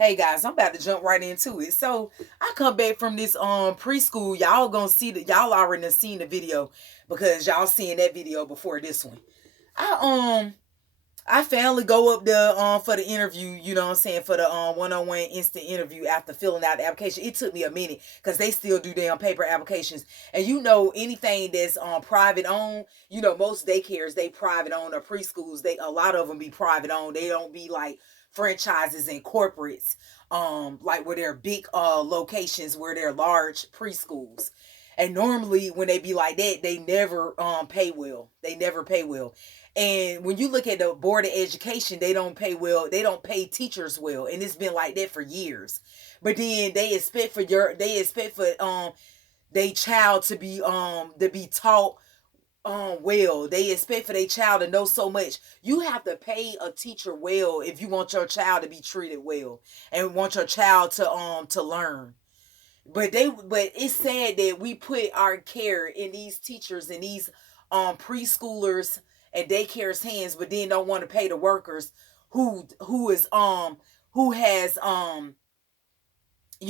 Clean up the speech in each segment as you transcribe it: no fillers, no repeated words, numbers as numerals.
Hey guys, I'm about to jump right into it. So I come back from this preschool. Y'all gonna see that y'all already done seen the video because y'all seen that video before this one. I I finally go up there for the interview, you know what I'm saying, for the one-on-one instant interview after filling out the application. It took me a minute because they still do damn paper applications. And you know anything that's private owned, you know, most daycares they private owned or preschools, they a lot of them be private owned. They don't be like franchises and corporates, like where they're big locations where they're large preschools. And normally when they be like that, they never pay well. They never pay well. And when you look at the board of education, they don't pay well. They don't pay teachers well, and it's been like that for years. But then they expect for they child to be taught well. They expect for their child to know so much. You have to pay a teacher well if you want your child to be treated well and want your child to learn. But it's sad that we put our care in these teachers and these preschoolers and daycare's hands, but then don't want to pay the workers who is who has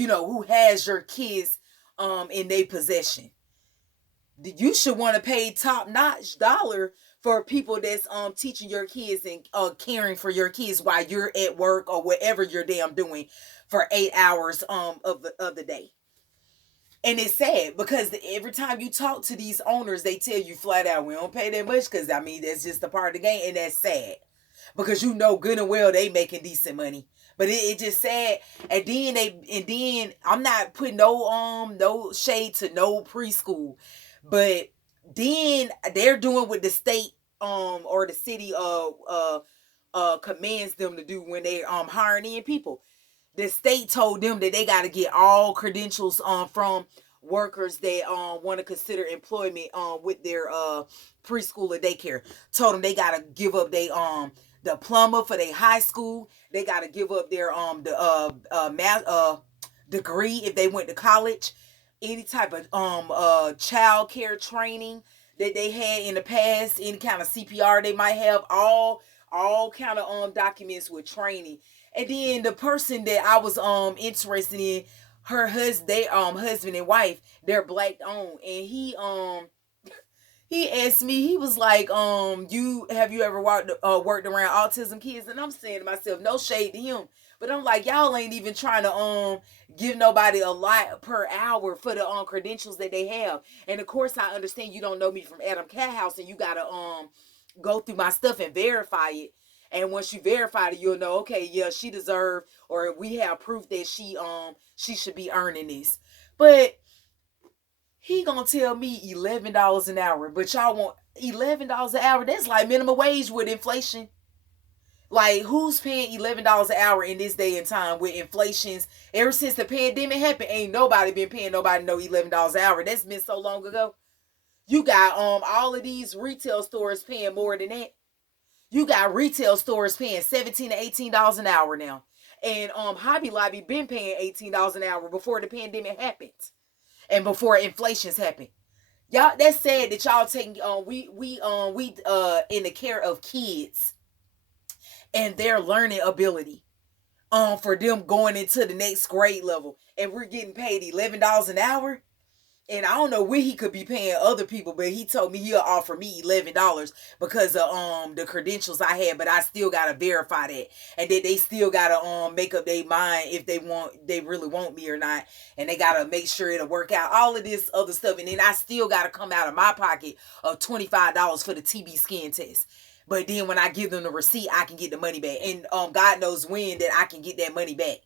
who has your kids in their possession. You should want to pay top notch dollar for people that's teaching your kids and caring for your kids while you're at work or whatever you're damn doing for 8 hours of the day. And it's sad because every time you talk to these owners, they tell you flat out, we don't pay that much because, I mean, that's just a part of the game. And that's sad because you know good and well they making decent money. But it just sad. And then I'm not putting no shade to no preschool. But then they're doing what the state or the city commands them to do when they hiring in people. The state told them that they got to get all credentials from workers that want to consider employment with their preschool or daycare. Told them they got to give up their diploma for their high school. They got to give up their math degree if they went to college. Any type of child care training that they had in the past, any kind of CPR they might have, all kind of documents with training. And then the person that I was interested in, her husband, they husband and wife, they're black owned, and he asked me, he was like, you have you ever worked around autism kids? And I'm saying to myself, no shade to him, but I'm like, y'all ain't even trying to give nobody a lot per hour for the credentials that they have. And of course I understand you don't know me from Adam Cat House and you gotta go through my stuff and verify it. And once you verify it, you'll know, okay, yeah, she deserved, or we have proof that she should be earning this. But he gonna tell me $11 an hour, but y'all want $11 an hour? That's like minimum wage with inflation. Like, who's paying $11 an hour in this day and time with inflations? Ever since the pandemic happened, ain't nobody been paying nobody no $11 an hour. That's been so long ago. You got all of these retail stores paying more than that. You got retail stores paying $17 to $18 an hour now. And Hobby Lobby been paying $18 an hour before the pandemic happened and before inflations happened. Y'all, that's sad that y'all taking we in the care of kids and their learning ability for them going into the next grade level, and we're getting paid $11 an hour. And I don't know where he could be paying other people, but he told me he'll offer me $11 because of the credentials I had, but I still gotta verify that, and that they still gotta make up their mind if they really want me or not, and they gotta make sure it'll work out. All of this other stuff, and then I still gotta come out of my pocket of $25 for the TB skin test. But then when I give them the receipt, I can get the money back, and God knows when that I can get that money back.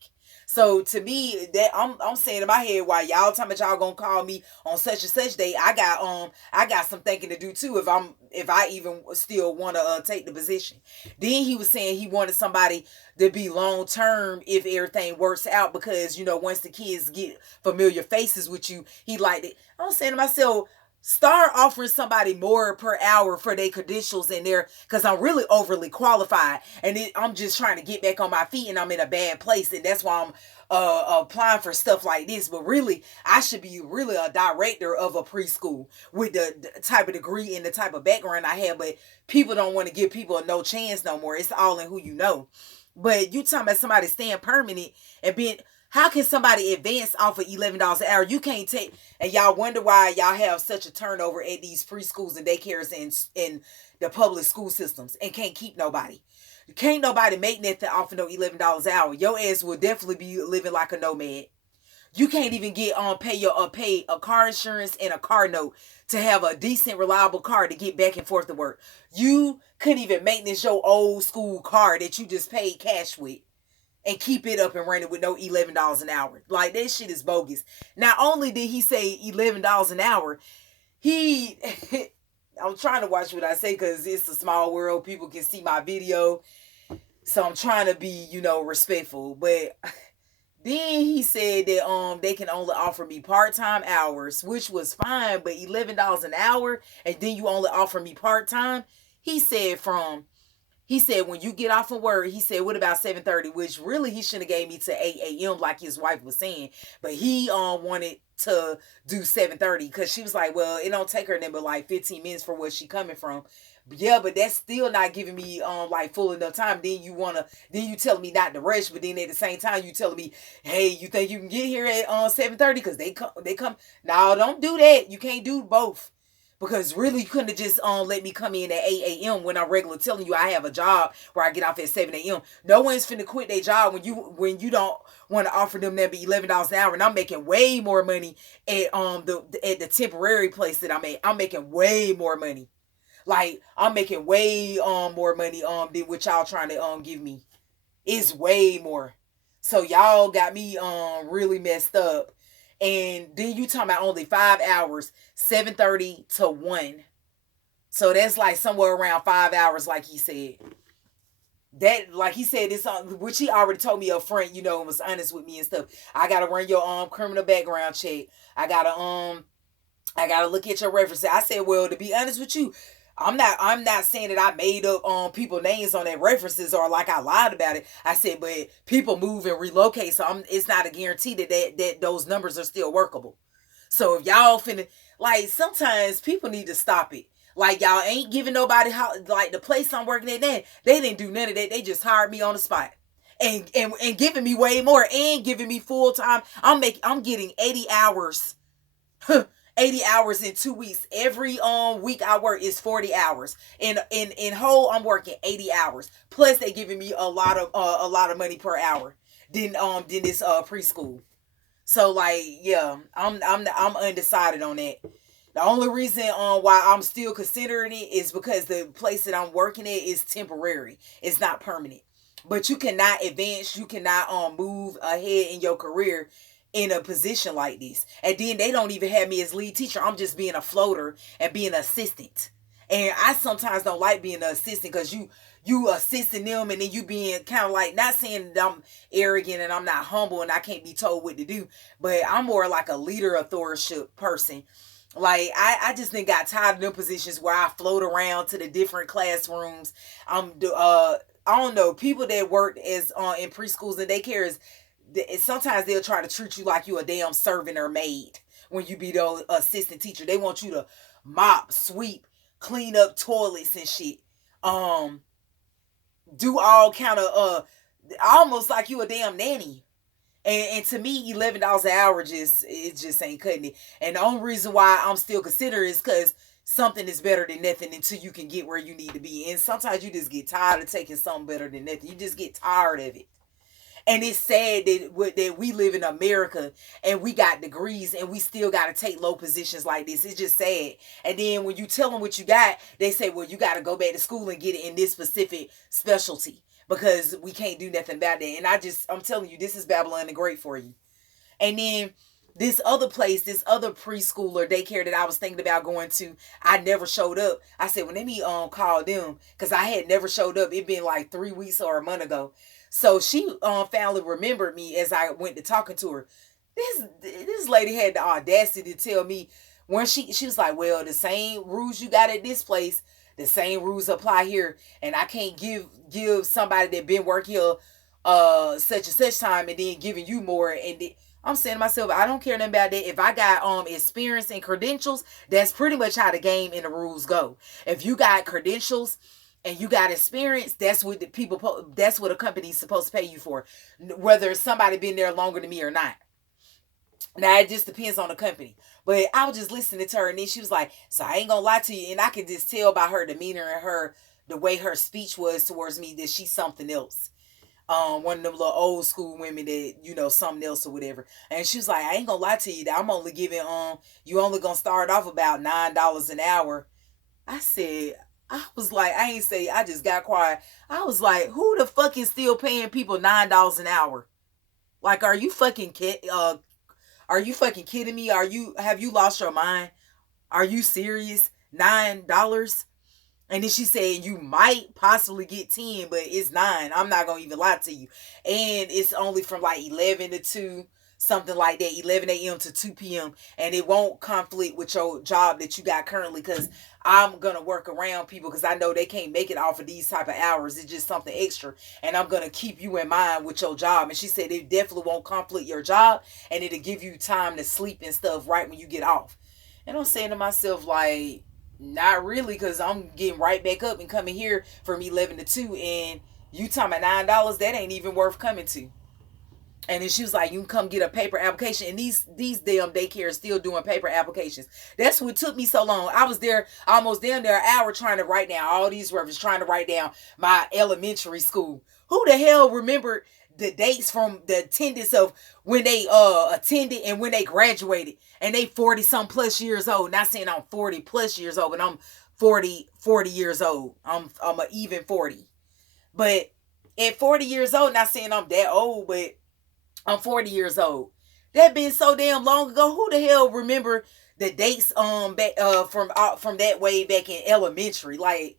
So to me, that I'm saying in my head, while y'all talking about y'all gonna call me on such and such day, I got some thinking to do too if I even still want to take the position. Then he was saying he wanted somebody to be long term if everything works out, because you know once the kids get familiar faces with you, he liked it. I'm saying to myself, start offering somebody more per hour for their credentials in there, because I'm really overly qualified, and I'm just trying to get back on my feet, and I'm in a bad place, and that's why I'm applying for stuff like this. But really, I should be really a director of a preschool with the type of degree and the type of background I have. But people don't want to give people a no chance no more. It's all in who you know. But you talking about somebody staying permanent and being, how can somebody advance off of $11 an hour? You can't take, and y'all wonder why y'all have such a turnover at these preschools and daycares and in the public school systems and can't keep nobody. Can't nobody make nothing off of no $11 an hour. Your ass will definitely be living like a nomad. You can't even get pay a car insurance and a car note to have a decent, reliable car to get back and forth to work. You couldn't even maintenance your old school car that you just paid cash with and keep it up and running with no $11 an hour. Like, that shit is bogus. Not only did he say $11 an hour, he I'm trying to watch what I say because it's a small world. People can see my video. So I'm trying to be, respectful. But then he said that they can only offer me part-time hours, which was fine, but $11 an hour, and then you only offer me part-time. He said when you get off of work, he said, what about 7:30? Which really he shouldn't have gave me to 8 a.m. like his wife was saying. But he wanted to do 7:30 because she was like, well, it don't take her then but like 15 minutes for where she coming from. Yeah, but that's still not giving me like full enough time. Then you telling me not to rush, but then at the same time you telling me, hey, you think you can get here at 7:30 because they come. No, don't do that. You can't do both. Because really, you couldn't have just let me come in at 8 a.m. when I'm regular telling you I have a job where I get off at 7 a.m. No one's finna quit their job when you don't want to offer them that be $11 an hour, and I'm making way more money at the temporary place that I'm at. I'm making way more money. Like, I'm making way more money than what y'all trying to give me. It's way more. So y'all got me really messed up. And then you talking about only 5 hours, 7:30 to 1. So that's like somewhere around 5 hours, like he said. That, like he said, this which he already told me up front, and was honest with me and stuff. I gotta run your criminal background check. I gotta look at your references. I said, well, to be honest with you, I'm not saying that I made up people names on their references or like I lied about it. I said, but people move and relocate, so it's not a guarantee that those numbers are still workable. So if y'all finna, like, sometimes people need to stop it. Like, y'all ain't giving nobody like the place I'm working at. They didn't do none of that. They just hired me on the spot. And giving me way more and giving me full time. I'm getting 80 hours 80 hours in 2 weeks. Every week I work is 40 hours. In whole, I'm working 80 hours. Plus they giving me a lot of money per hour. Then this preschool. So, like, yeah, I'm undecided on that. The only reason why I'm still considering it is because the place that I'm working at is temporary. It's not permanent. But you cannot advance, you cannot move ahead in your career in a position like this. And then they don't even have me as lead teacher. I'm just being a floater and being an assistant. And I sometimes don't like being an assistant because you assisting them and then you being kind of like, not saying that I'm arrogant and I'm not humble and I can't be told what to do, but I'm more like a leader authorship person. Like, I just done got tired of them positions where I float around to the different classrooms. I don't know, people that work as in preschools and daycares, sometimes they'll try to treat you like you a damn servant or maid when you be the assistant teacher. They want you to mop, sweep, clean up toilets and shit. Do all kind of almost like you a damn nanny. And to me, $11 an hour just ain't cutting it. And the only reason why I'm still considering is because something is better than nothing until you can get where you need to be. And sometimes you just get tired of taking something better than nothing. You just get tired of it. And it's sad that we live in America and we got degrees and we still got to take low positions like this. It's just sad. And then when you tell them what you got, they say, well, you got to go back to school and get it in this specific specialty because we can't do nothing about that. And I'm telling you, this is Babylon the Great for you. And then this other place, this other preschool or daycare that I was thinking about going to, I never showed up. I said, well, let me call them because I had never showed up. It been like 3 weeks or a month ago. So she finally remembered me as I went to talking to her. This lady had the audacity to tell me when she was like, well, the same rules you got at this place, the same rules apply here, and I can't give somebody that been working here such and such time and then giving you more. And I'm saying to myself, I don't care nothing about that. If I got experience and credentials, that's pretty much how the game and the rules go. If you got credentials and you got experience, that's what that's what a company's supposed to pay you for, whether somebody been there longer than me or not. Now it just depends on the company. But I was just listening to her, and then she was like, "So I ain't gonna lie to you," and I could just tell by her demeanor and the way her speech was towards me that she's something else. One of them little old school women that, something else or whatever. And she was like, "I ain't gonna lie to you, that I'm only giving you only gonna start off about $9 an hour." I said, I was like, I ain't say, I just got quiet. I was like, who the fuck is still paying people $9 an hour? Like, are you fucking kidding me? Have you lost your mind? Are you serious? $9? And then she said you might possibly get 10, but it's 9. I'm not gonna even lie to you. And it's only from like 11 to 2, something like that, 11 a.m. to 2 p.m. And it won't conflict with your job that you got currently, because I'm gonna work around people because I know they can't make it off of these type of hours. It's just something extra. And I'm gonna keep you in mind with your job. And she said it definitely won't conflict your job, and it'll give you time to sleep and stuff right when you get off. And I'm saying to myself, like, not really, because I'm getting right back up and coming here from 11 to 2, and you talking about $9, that ain't even worth coming to. And then she was like, you can come get a paper application. And these damn daycares are still doing paper applications. That's what took me so long. I was there almost down there an hour trying to write down all these references, trying to write down my elementary school. Who the hell remembered the dates from the attendance of when they attended and when they graduated? And they 40 some plus years old. Not saying I'm 40 plus years old, but I'm 40 years old. I'm a even 40. But at 40 years old, not saying I'm that old, but I'm 40 years old. That been so damn long ago. Who the hell remember the dates back from that way back in elementary? Like,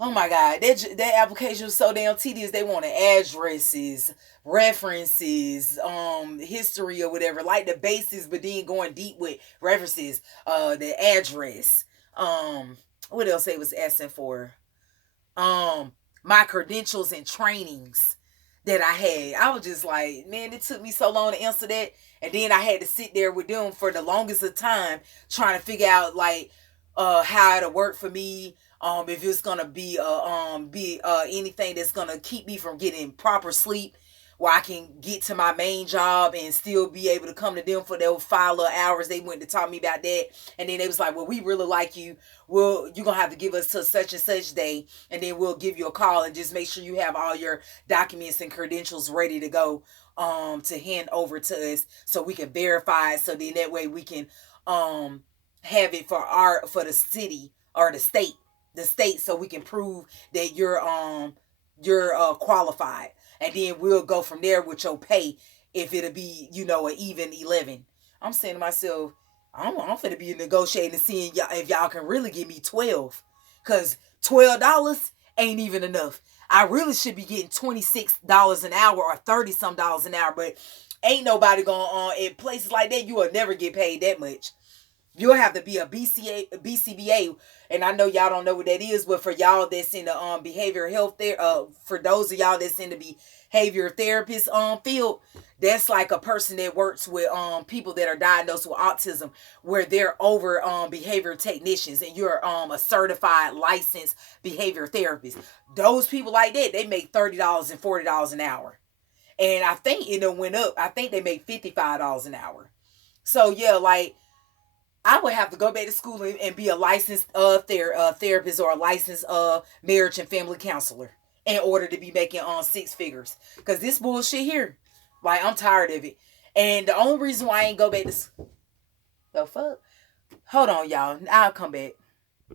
oh my God, that application was so damn tedious. They wanted addresses, references, history or whatever, like the basics, but then going deep with references, the address, what else they was asking for? My credentials and trainings that I had. I was just like, man, it took me so long to answer that. And then I had to sit there with them for the longest of time trying to figure out like how it'll work for me. If it's gonna be anything that's gonna keep me from getting proper sleep, where I can get to my main job and still be able to come to them for those 5 little hours they went to talk to me about that. And then they was like, well, we really like you. Well, you're going to have to give us till such and such day, and then we'll give you a call and just make sure you have all your documents and credentials ready to go to hand over to us so we can verify it. So then that way we can have it for the city or the state, so we can prove that you're qualified. And then we'll go from there with your pay if it'll be, an even 11. I'm saying to myself, I'm finna be negotiating, seeing y'all if y'all can really give me 12. Because $12 ain't even enough. I really should be getting $26 an hour or 30 some dollars an hour. But ain't nobody going in places like that, you will never get paid that much. You'll have to be a BCBA, and I know y'all don't know what that is, but for y'all that's in the behavioral health there, for those of y'all that's in the behavior therapist field, that's like a person that works with people that are diagnosed with autism, where they're over behavior technicians, and you're a certified licensed behavior therapist. Those people like that, they make $30 and $40 an hour, and I think it went up. I think they make $55 an hour. So yeah, like, I would have to go back to school and be a licensed therapist or a licensed marriage and family counselor in order to be making 6 figures. Because this bullshit here, like, I'm tired of it. And the only reason why I ain't go back to the fuck? Hold on, y'all. I'll come back.